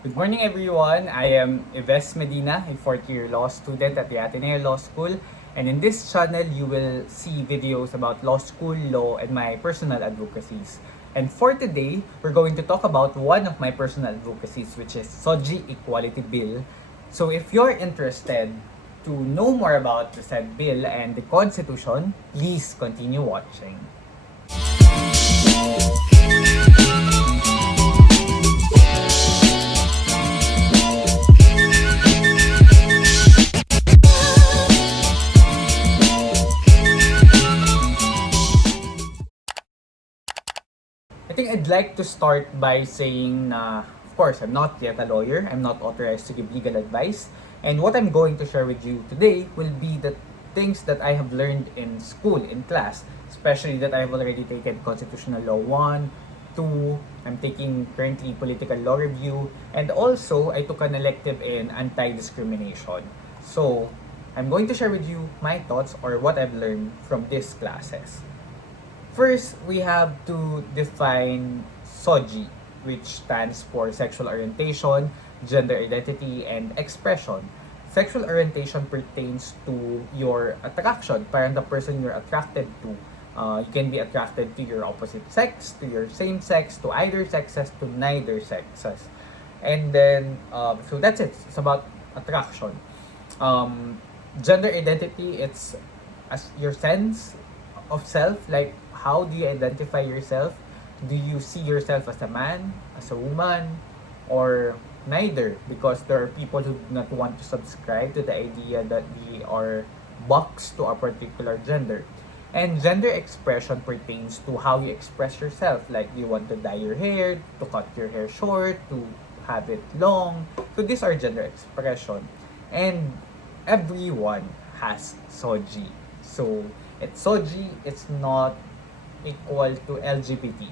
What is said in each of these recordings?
Good morning, everyone. I am Yves Medina, a fourth-year law student at the Ateneo Law School. And in this channel, you will see videos about law school, law, and my personal advocacies. And for today, we're going to talk about one of my personal advocacies, which is SOGIE Equality Bill. So if you're interested to know more about the said bill and the Constitution, please continue watching. I think I'd like to start by saying of course, I'm not yet a lawyer. I'm not authorized to give legal advice. And what I'm going to share with you today will be the things that I have learned in school, in class, especially that I've already taken Constitutional Law 1, 2, I'm taking currently Political Law Review, and also I took an elective in Anti-Discrimination. So, I'm going to share with you my thoughts or what I've learned from these classes. First, we have to define SOGI, which stands for sexual orientation, gender identity, and expression. Sexual orientation pertains to your attraction, parang the person you're attracted to. You can be attracted to your opposite sex, to your same sex, to either sexes, to neither sexes. And then, so that's it. It's about attraction. Gender identity, it's as your sense of self, like how do you identify yourself? Do you see yourself as a man, as a woman, or neither? Because there are people who do not want to subscribe to the idea that we are boxed to a particular gender. And gender expression pertains to how you express yourself. Like, do you want to dye your hair, to cut your hair short, to have it long? So these are gender expression. And everyone has SOGI. So it's SOGI, it's not equal to LGBT.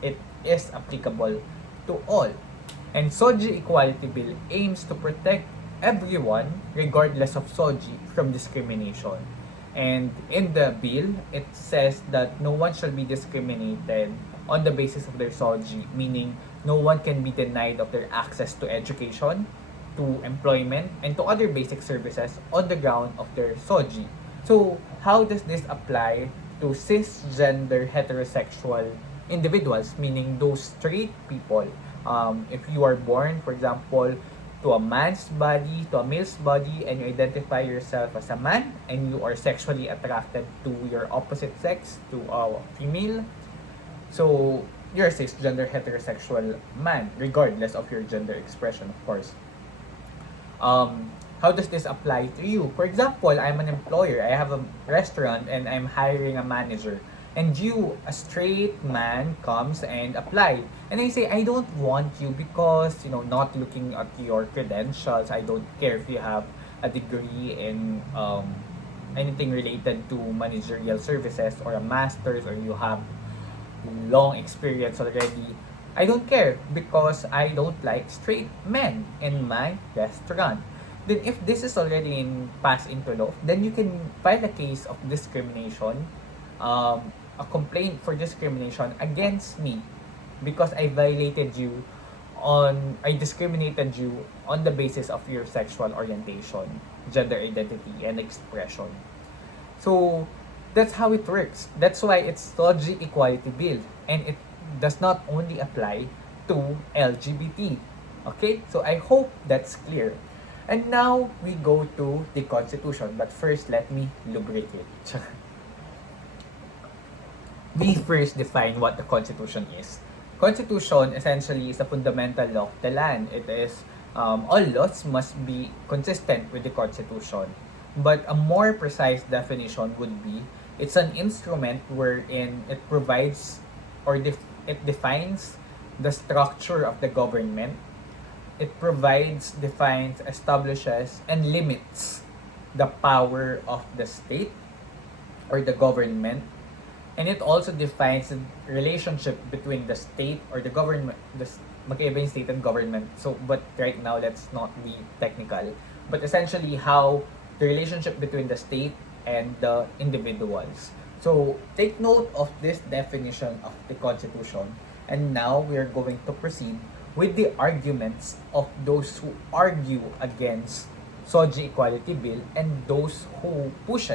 It is applicable to all. And SOGI Equality Bill aims to protect everyone, regardless of SOGI, from discrimination. And in the bill, it says that no one shall be discriminated on the basis of their SOGI, meaning no one can be denied of their access to education, to employment, and to other basic services on the ground of their SOGI. So, how does this apply to cisgender heterosexual individuals, meaning those straight people? If you are born, for example, to a man's body, to a male's body, and you identify yourself as a man, and you are sexually attracted to your opposite sex, to a female, so you're a cisgender heterosexual man, regardless of your gender expression, of course. How does this apply to you? For example, I'm an employer. I have a restaurant and I'm hiring a manager. And you, a straight man, comes and apply. And I say, I don't want you because, not looking at your credentials, I don't care if you have a degree in anything related to managerial services or a master's, or you have long experience already. I don't care because I don't like straight men in my restaurant. Then if this is already passed into law, then you can file a case of discrimination, a complaint for discrimination against me because I discriminated you on the basis of your sexual orientation, gender identity, and expression. So that's how it works. That's why it's SOGI Equality Bill, and it does not only apply to LGBT. Okay, so I hope that's clear. And now we go to the Constitution, but first let me lubricate. We first define what the Constitution is. Constitution essentially is a fundamental law of the land. It is all laws must be consistent with the Constitution. But a more precise definition would be it's an instrument wherein it provides or it defines the structure of the government. It provides, defines, establishes, and limits the power of the state or the government. And it also defines the relationship between the state or the government, magkaiba yung state and government. So, but right now, let's not be technical. But essentially, how the relationship between the state and the individuals. So, take note of this definition of the Constitution. And now, we are going to proceed with the arguments of those who argue against SOGIE Equality Bill and those who push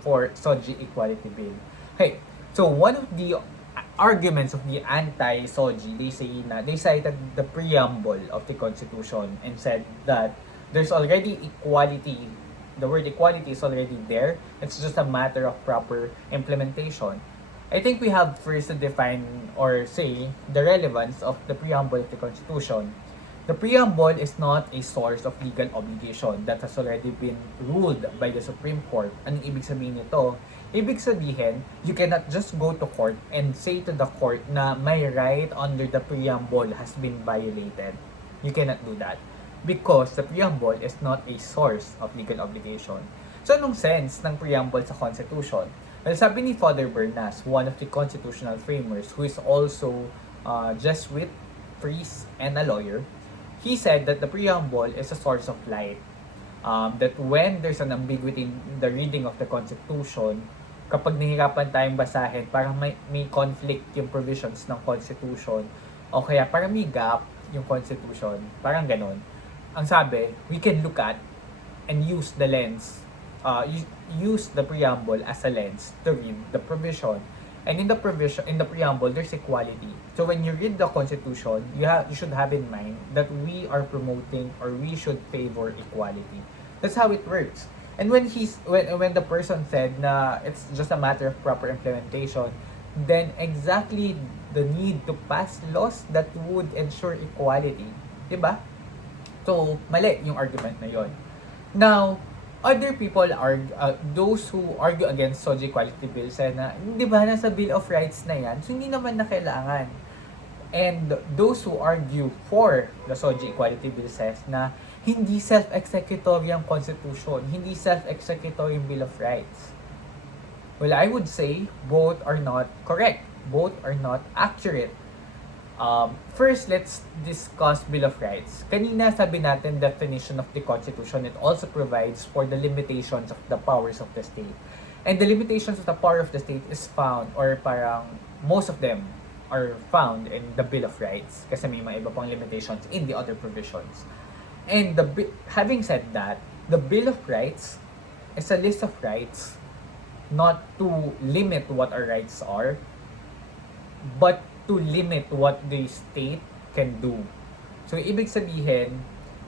for SOGIE Equality Bill. Okay, so one of the arguments of the anti-SOGI, they cited the preamble of the Constitution and said that there's already equality. The word equality is already there. It's just a matter of proper implementation. I think we have first to define or say the relevance of the preamble of the Constitution. The preamble is not a source of legal obligation that has already been ruled by the Supreme Court. Anong ibig sabihin nito? Ibig sabihin, you cannot just go to court and say to the court na my right under the preamble has been violated. You cannot do that because the preamble is not a source of legal obligation. So anong sense ng preamble sa Constitution? Well, sabi ni Father Bernas, one of the constitutional framers who is also Jesuit, priest, and a lawyer, he said that the preamble is a source of light. That when there's an ambiguity in the reading of the Constitution, kapag nahirapan tayong basahin, parang may conflict yung provisions ng Constitution, o kaya parang may gap yung Constitution, parang ganon. Ang sabi, we can look at and use the lens, use the preamble as a lens to read the provision. And in the preamble, there's equality. So when you read the Constitution, you should have in mind that we are promoting or we should favor equality. That's how it works. And when the person said na it's just a matter of proper implementation, then exactly the need to pass laws that would ensure equality, 'di ba? So mali yung argument na yon. Now, other people those who argue against SOGIE Equality Bill say na, di ba, nasa Bill of Rights na yan, so hindi naman na kailangan. And those who argue for the SOGIE Equality Bill says na hindi self-executory ang Constitution, hindi self-executory yung Bill of Rights. Well, I would say both are not correct. Both are not accurate. First, let's discuss Bill of Rights. Kanina sabi natin definition of the Constitution, it also provides for the limitations of the powers of the state. And the limitations of the power of the state is found, or parang most of them are found in the Bill of Rights kasi may mga iba pang limitations in the other provisions. And having said that, the Bill of Rights is a list of rights not to limit what our rights are, but to limit what the state can do. So, ibig sabihin,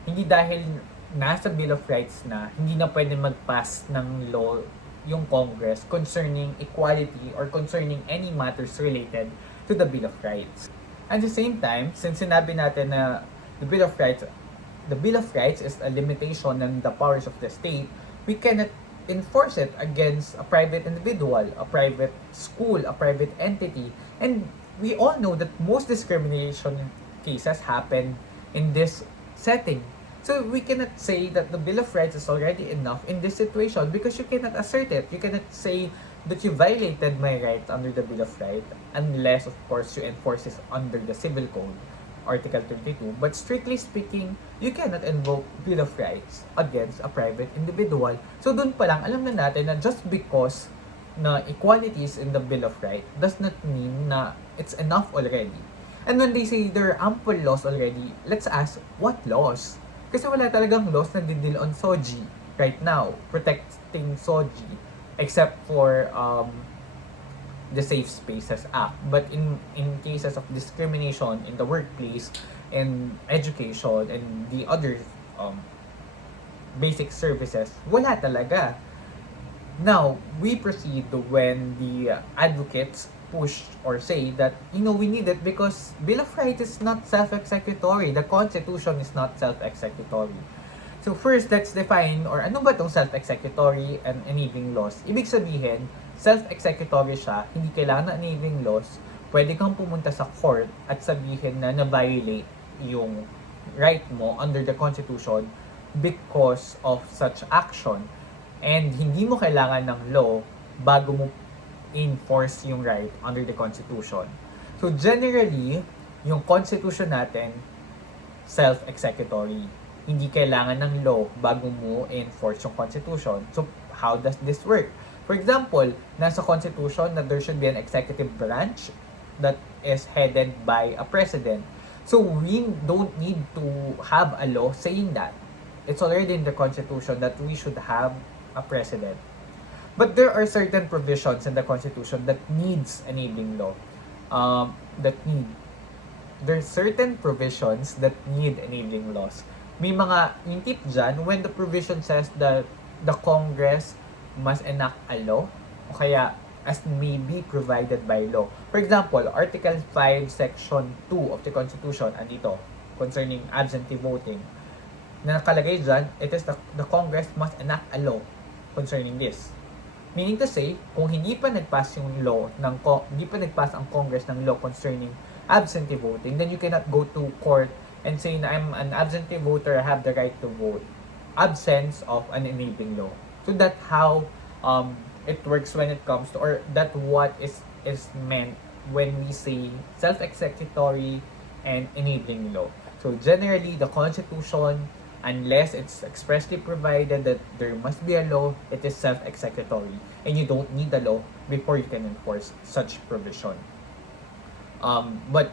hindi dahil nasa Bill of Rights na, hindi na pwede mag-pass ng law yung Congress concerning equality or concerning any matters related to the Bill of Rights. At the same time, since sinabi natin na the Bill of Rights is a limitation ng the powers of the state, we cannot enforce it against a private individual, a private school, a private entity. And we all know that most discrimination cases happen in this setting. So we cannot say that the Bill of Rights is already enough in this situation because you cannot assert it. You cannot say that you violated my rights under the Bill of Rights unless, of course, you enforce this under the Civil Code, Article 32. But strictly speaking, you cannot invoke Bill of Rights against a private individual. So dun pa lang, alam na natin na just because na equalities in the Bill of Rights does not mean na it's enough already. And when they say there are ample laws already, let's ask, what laws? Kasi wala talagang laws na didil on SOGI right now, protecting SOGI, except for the Safe Spaces Act. But in cases of discrimination in the workplace, and education, and the other basic services, wala talaga. Now, we proceed when the advocates push or say that, we need it because Bill of Rights is not self-executory. The Constitution is not self-executory. So first, let's define, or ano ba itong self-executory and enabling laws? Ibig sabihin, self-executory siya, hindi kailangan ng enabling laws, pwede kang pumunta sa court at sabihin na na-violate yung right mo under the Constitution because of such action. And hindi mo kailangan ng law bago mo enforce yung right under the Constitution. So generally, yung Constitution natin, self-executory. Hindi kailangan ng law bago mo enforce yung Constitution. So how does this work? For example, nasa Constitution na there should be an executive branch, that is headed by a president. So we don't need to have a law saying that. It's already in the Constitution that we should have a president. But there are certain provisions in the Constitution that needs enabling law. That need There's certain provisions that need enabling laws. May mga yung tip dyan, when the provision says that the Congress must enact a law, o kaya as may be provided by law. For example, Article 5, Section 2 of the Constitution, andito, concerning absentee voting, na nakalagay dyan, it is the Congress must enact a law concerning this. Meaning to say, kung hindi pa nag-pass yung law, hindi pa nag-pass ang Congress ng law concerning absentee voting, then you cannot go to court and say na I'm an absentee voter, I have the right to vote. Absence of an enabling law. So that's how it works when it comes to, or that what is meant when we say self-executory and enabling law. So generally, the Constitution, unless it's expressly provided that there must be a law, it is self-executory. And you don't need a law before you can enforce such provision. But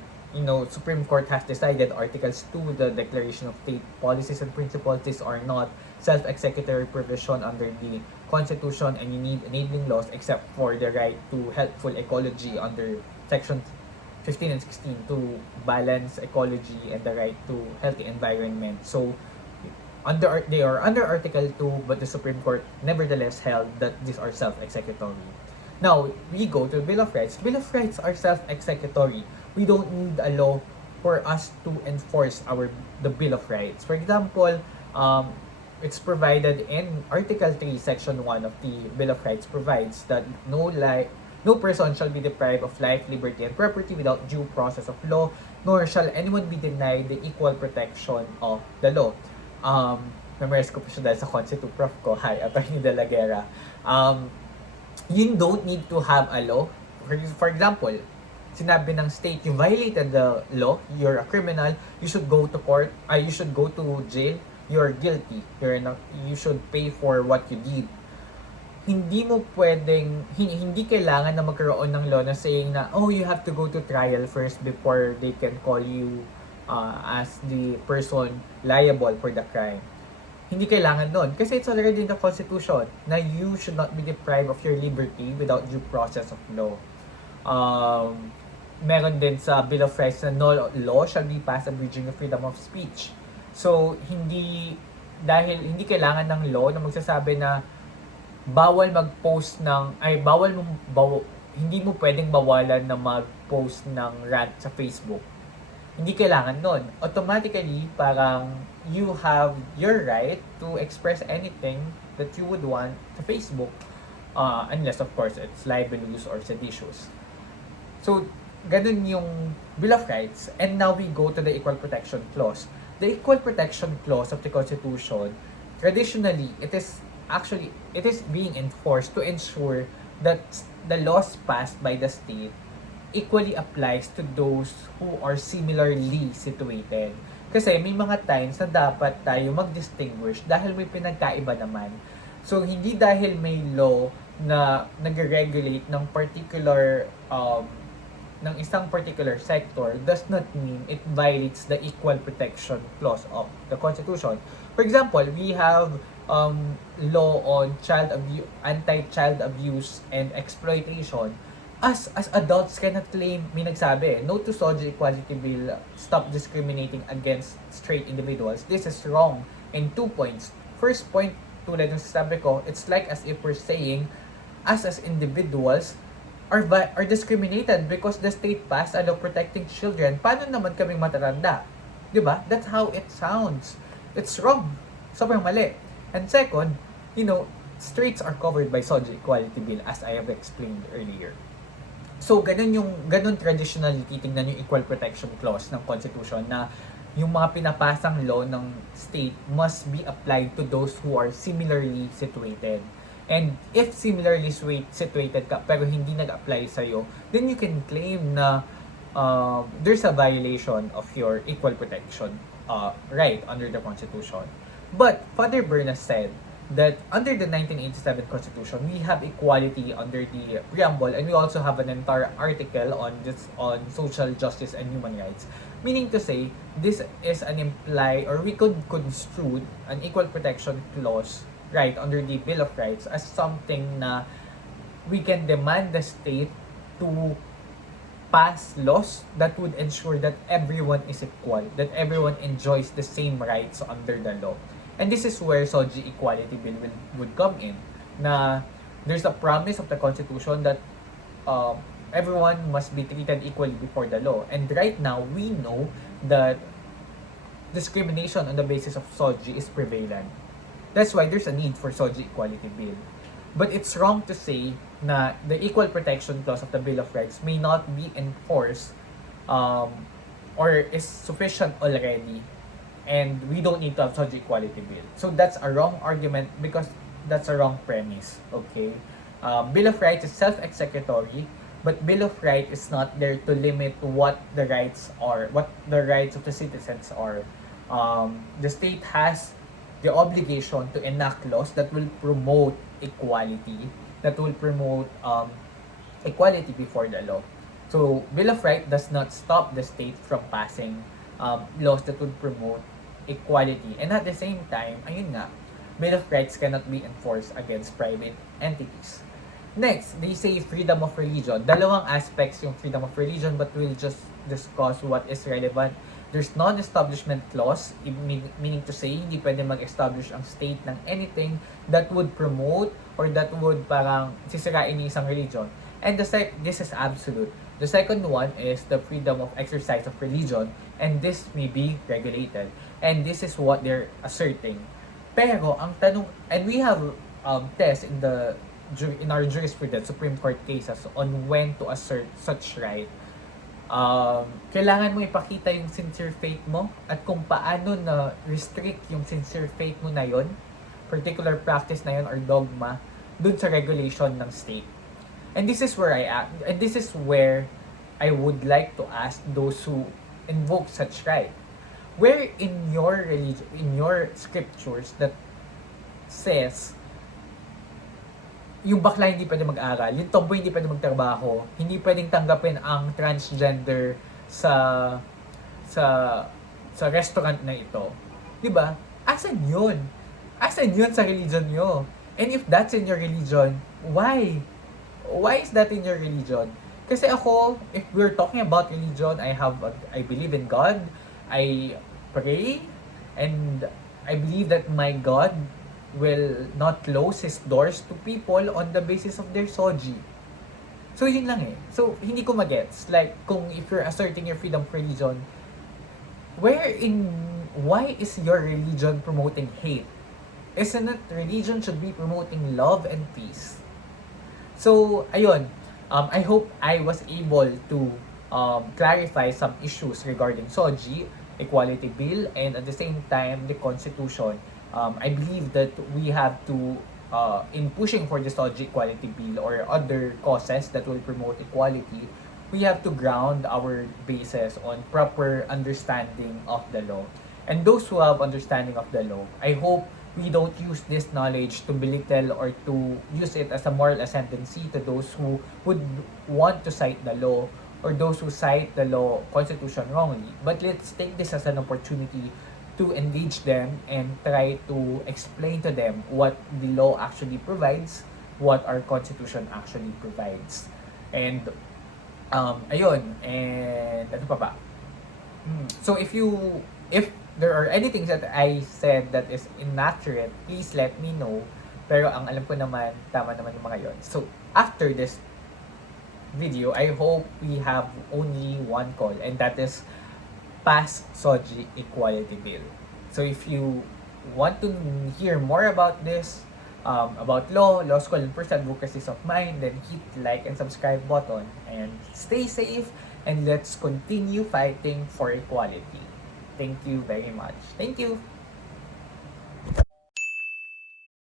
Supreme Court has decided Articles 2, the Declaration of State Policies and Principles, these are not self-executory provision under the Constitution, and you need enabling laws except for the right to healthful ecology under Section 15 and 16 to balance ecology and the right to healthy environment. So they are under Article 2, but the Supreme Court nevertheless held that these are self-executory. Now, we go to Bill of Rights. Bill of Rights are self-executory. We don't need a law for us to enforce the Bill of Rights. For example, it's provided in Article 3, Section 1 of the Bill of Rights provides that no person shall be deprived of life, liberty, and property without due process of law, nor shall anyone be denied the equal protection of the law. Memorize ko po siya dahil sa Constitute Prof ko. Hi, Atty. De La Guerra. You don't need to have a law. For example, sinabi ng state, you violated the law, you're a criminal, you should go to court, you should go to jail, you're guilty, you should pay for what you did. Hindi kailangan na magkaroon ng law na saying na, oh, you have to go to trial first before they can call you as the person liable for the crime. Hindi kailangan nun. Kasi it's already in the Constitution na you should not be deprived of your liberty without due process of law. Meron din sa Bill of Rights na no law shall be passed abridging the freedom of speech. So, hindi kailangan ng law na magsasabi na bawal mag-post hindi mo pwedeng bawalan na mag-post ng rant sa Facebook. Hindi kailangan nun. Automatically, parang you have your right to express anything that you would want sa Facebook, unless of course it's libelous or seditious. So, ganun yung Bill of Rights. And now we go to the Equal Protection Clause. The Equal Protection Clause of the Constitution, traditionally, it is being enforced to ensure that the laws passed by the state equally applies to those who are similarly situated. Kasi may mga times na dapat tayo mag-distinguish dahil may pinagkaiba naman. So, hindi dahil may law na nag-regulate ng ng isang particular sector does not mean it violates the Equal Protection Clause of the Constitution. For example, we have law on anti-child abuse and exploitation. Us as adults cannot claim, may nagsabi, no to SOGIE Equality Bill, stop discriminating against straight individuals. This is wrong in 2 points. First point, tulad ng sabi ko, it's like as if we're saying, us as individuals are discriminated because the state passed a law protecting children. Paano naman kaming matatanda? Diba? That's how it sounds. It's wrong. Sobrang mali. And second, straights are covered by SOGIE Equality Bill as I have explained earlier. So, ganun traditionally titingnan yung Equal Protection Clause ng Constitution na yung mga pinapasang law ng state must be applied to those who are similarly situated. And if similarly situated ka pero hindi nag-apply sa'yo, then you can claim na there's a violation of your equal protection right under the Constitution. But Father Bernas said that under the 1987 Constitution, we have equality under the preamble, and we also have an entire article on social justice and human rights. Meaning to say, this is an imply, or we could construe an equal protection clause right under the Bill of Rights as something na we can demand the state to pass laws that would ensure that everyone is equal, that everyone enjoys the same rights under the law. And this is where SOGIE Equality Bill would come in, na there's a promise of the Constitution that everyone must be treated equally before the law. And right now, we know that discrimination on the basis of SOGIE is prevalent. That's why there's a need for SOGIE Equality Bill. But it's wrong to say na the Equal Protection Clause of the Bill of Rights may not be enforced or is sufficient already, and we don't need to have SOGIE Equality Bill. So that's a wrong argument because that's a wrong premise, okay? Bill of Rights is self-executory, but Bill of Rights is not there to limit what the rights are, what the rights of the citizens are. The state has the obligation to enact laws that will promote equality, that will promote equality before the law. So, Bill of Rights does not stop the state from passing laws that would promote equality. And at the same time, ayun nga, Bill of Rights cannot be enforced against private entities. Next, they say freedom of religion. Dalawang aspects yung freedom of religion, but we'll just discuss what is relevant. There's non-establishment clause, meaning to say, hindi pwede mag-establish ang state ng anything that would promote or that would parang sisirain yung isang religion. And this is absolute. The second one is the freedom of exercise of religion, and this may be regulated. And this is what they're asserting. Pero, ang tanong, and we have tests in our jurisprudence, Supreme Court cases on when to assert such right. Kailangan mo ipakita yung sincere faith mo at kung paano na restrict yung sincere faith mo na yon, particular practice na yon or dogma, dun sa regulation ng state. And this is where I would like to ask those who invoke such right. Where in your religion, in your scriptures that says yung bakla hindi pwede mag-aral, yung tomboy hindi pwede magtrabaho, hindi pwedeng tanggapin ang transgender sa restaurant na ito. 'Di ba? Asan 'yun? Asan 'yun sa religion nyo? And if that's in your religion, why? Why is that in your religion? Kasi ako, if we're talking about religion, I believe in God, I pray, and I believe that my God will not close His doors to people on the basis of their SOGI. So, yun lang eh. So, hindi ko magets. Like, if you're asserting your freedom of religion, why is your religion promoting hate? Isn't it religion should be promoting love and peace? So, ayun. I hope I was able to clarify some issues regarding SOGI, Equality Bill, and at the same time, the Constitution. I believe that we have to, in pushing for the SOGIE Equality Bill or other causes that will promote equality, we have to ground our basis on proper understanding of the law. And those who have understanding of the law, I hope we don't use this knowledge to belittle or to use it as a moral ascendancy to those who would want to cite the law or those who cite the law constitution wrongly. But let's take this as an opportunity to engage them and try to explain to them what the law actually provides, what our constitution actually provides. And ayun, and ano pa ba? So if there are any things that I said that is inaccurate, please let me know. Pero ang alam ko naman, tama naman yung mga yon. So after this video, I hope we have only one call, and that is pass SOGIE Equality Bill. So if you want to hear more about this, about law school, and personal advocacies of mine, then hit like and subscribe button. And stay safe, and let's continue fighting for equality. Thank you very much. Thank you.